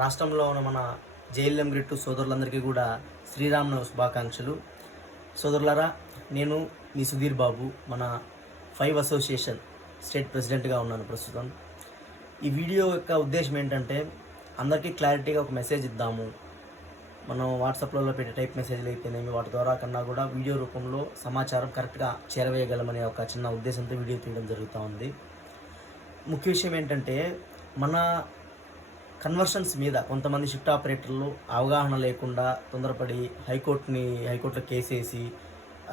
రాష్ట్రంలో ఉన్న మన జేఎల్ఎం గ్రిడ్ సోదరులందరికీ కూడా శ్రీరామనవమి శుభాకాంక్షలు. సోదరులారా, నేను మీ సుధీర్ బాబు, మన 5 అసోసియేషన్ స్టేట్ ప్రెసిడెంట్గా ఉన్నాను ప్రస్తుతం. ఈ వీడియో యొక్క ఉద్దేశం ఏంటంటే, అందరికీ క్లారిటీగా ఒక మెసేజ్ ఇద్దాము. మనం వాట్సాప్లలో పెట్టే టైప్ మెసేజ్లు అయితేనేమి, వాటి ద్వారా కన్నా కూడా వీడియో రూపంలో సమాచారం కరెక్ట్గా చేరవేయగలమనే ఒక చిన్న ఉద్దేశంతో వీడియో తీయడం జరుగుతూ ఉంది. ముఖ్య విషయం ఏంటంటే, మన కన్వర్షన్స్ మీద కొంతమంది షిఫ్ట్ ఆపరేటర్లు అవగాహన లేకుండా తొందరపడి హైకోర్టులో కేసేసి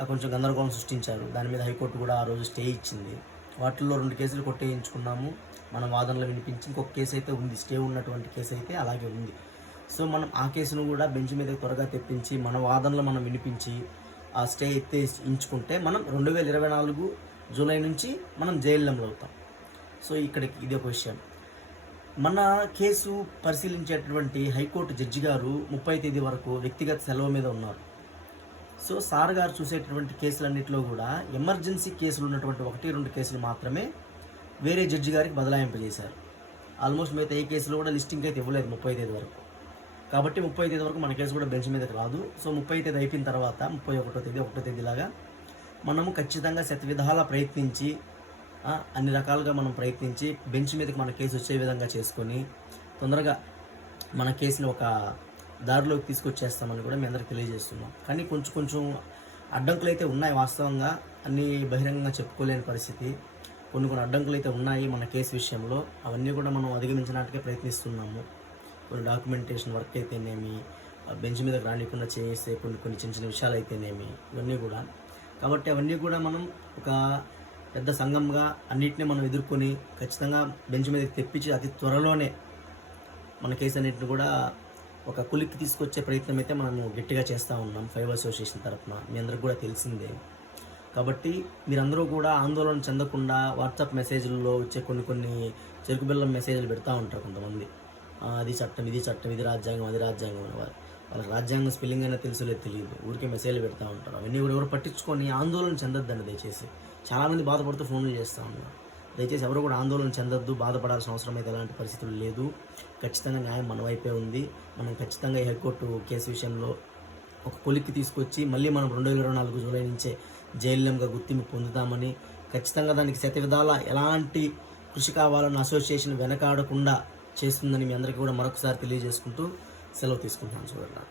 కొంచెం గందరగోళం సృష్టించారు. దాని మీద హైకోర్టు కూడా ఆ రోజు స్టే ఇచ్చింది. వాటిల్లో 2 కేసులు కొట్టేయించుకున్నాము. మనం వాదనలు వినిపించి ఇంకొక కేసు అయితే ఉంది, స్టే ఉన్నటువంటి కేసు అయితే అలాగే ఉంది. సో మనం ఆ కేసును కూడా బెంచ్ మీద త్వరగా తెప్పించి మన వాదనలు మనం వినిపించి ఆ స్టే అయితే ఇచ్చుకుంటే మనం 2024 జూలై నుంచి మనం జైల్లంలో అవుతాం. సో ఇక్కడికి ఇది ఒక విషయం. మన కేసు పరిశీలించేటటువంటి హైకోర్టు జడ్జి గారు 30 తేదీ వరకు వ్యక్తిగత సెలవు మీద ఉన్నారు. సో సార్ గారు చూసేటటువంటి కేసులన్నింటిలో కూడా ఎమర్జెన్సీ కేసులు ఉన్నటువంటి 1-2 కేసులు మాత్రమే వేరే జడ్జి గారికి బదలాయింపజేశారు. ఆల్మోస్ట్ మిగతా ఏ కేసులో కూడా లిస్టింగ్ అయితే ఇవ్వలేదు 30 తేదీ వరకు. కాబట్టి 30 తేదీ వరకు మన కేసు కూడా బెంచ్ మీదకి రాదు. సో 30 తేదీ అయిపోయిన తర్వాత 31వ తేదీ 1వ తేదీలాగా మనము ఖచ్చితంగా శతవిధాలా ప్రయత్నించి అన్ని రకాలుగా మనం ప్రయత్నించి బెంచ్ మీదకి మన కేసు వచ్చే విధంగా చేసుకొని తొందరగా మన కేసుని ఒక దారిలోకి తీసుకొచ్చేస్తామని కూడా మీ అందరికి తెలియజేస్తున్నాం. కానీ కొంచెం అడ్డంకులు అయితే ఉన్నాయి. వాస్తవంగా అన్నీ బహిరంగంగా చెప్పుకోలేని పరిస్థితి. కొన్ని అడ్డంకులు అయితే ఉన్నాయి మన కేసు విషయంలో. అవన్నీ కూడా మనం అధిగమించడానికే ప్రయత్నిస్తున్నాము. కొన్ని డాక్యుమెంటేషన్ వర్క్ అయితేనేమి, బెంచ్ మీదకి రానికుండా చేసే కొన్ని చిన్న విషయాలు అయితేనేమి, ఇవన్నీ కూడా. కాబట్టి అవన్నీ కూడా మనం ఒక పెద్ద సంఘంగా అన్నిటినీ మనం ఎదుర్కొని ఖచ్చితంగా బెంచ్ మీదకి తెప్పించి అతి త్వరలోనే మన కేసు అన్నింటిని కూడా ఒక కులిక్కి తీసుకొచ్చే ప్రయత్నం అయితే మనము గట్టిగా చేస్తూ ఉన్నాం 5 అసోసియేషన్ తరఫున. మీ అందరికి కూడా తెలిసిందే. కాబట్టి మీరందరూ కూడా ఆందోళన చెందకుండా వాట్సాప్ మెసేజ్లలో వచ్చే కొన్ని చెరుకు బెల్లం మెసేజ్లు పెడతా ఉంటారు కొంతమంది. అది చట్టం, ఇది చట్టం, ఇది రాజ్యాంగం, అది రాజ్యాంగం అని. వాళ్ళకి రాజ్యాంగం స్పెల్లింగ్ అయినా తెలుసులేదు, తెలియదు, ఊరికే మెసేజ్లు పెడతా ఉంటారు. అవన్నీ కూడా ఎవరు పట్టించుకొని ఆందోళన చెందొద్దండి దయచేసి. చాలామంది బాధపడుతూ ఫోన్లు చేస్తూ ఉన్నారు. దయచేసి ఎవరు కూడా ఆందోళన చెందొద్దు, బాధపడాల్సిన అవసరం అయితే ఎలాంటి పరిస్థితులు లేదు. ఖచ్చితంగా న్యాయం మన వైపే ఉంది. మనం ఖచ్చితంగా ఈ హైకోర్టు కేసు విషయంలో ఒక కొలిక్కి తీసుకొచ్చి మళ్ళీ మనం 2024 జూలై నుంచే జైల్యంగా గుర్తింపు పొందుతామని, ఖచ్చితంగా దానికి శతవిధాలా ఎలాంటి కృషి కావాలన్న అసోసియేషన్ వెనకాడకుండా చేస్తుందని మీ అందరికీ కూడా మరొకసారి తెలియజేసుకుంటూ సెలవు తీసుకుంటాను చూడండి.